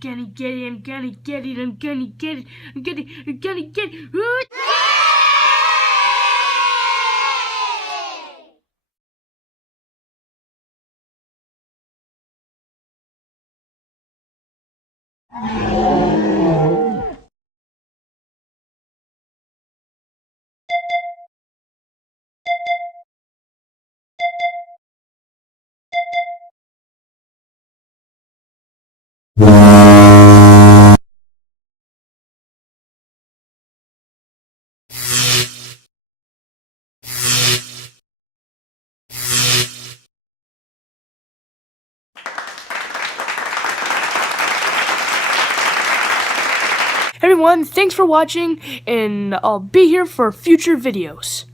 Gonna get it, I'm gonna get it, I'm gonna get it, I'm gonna get it. Everyone, thanks for watching, and I'll be here for future videos.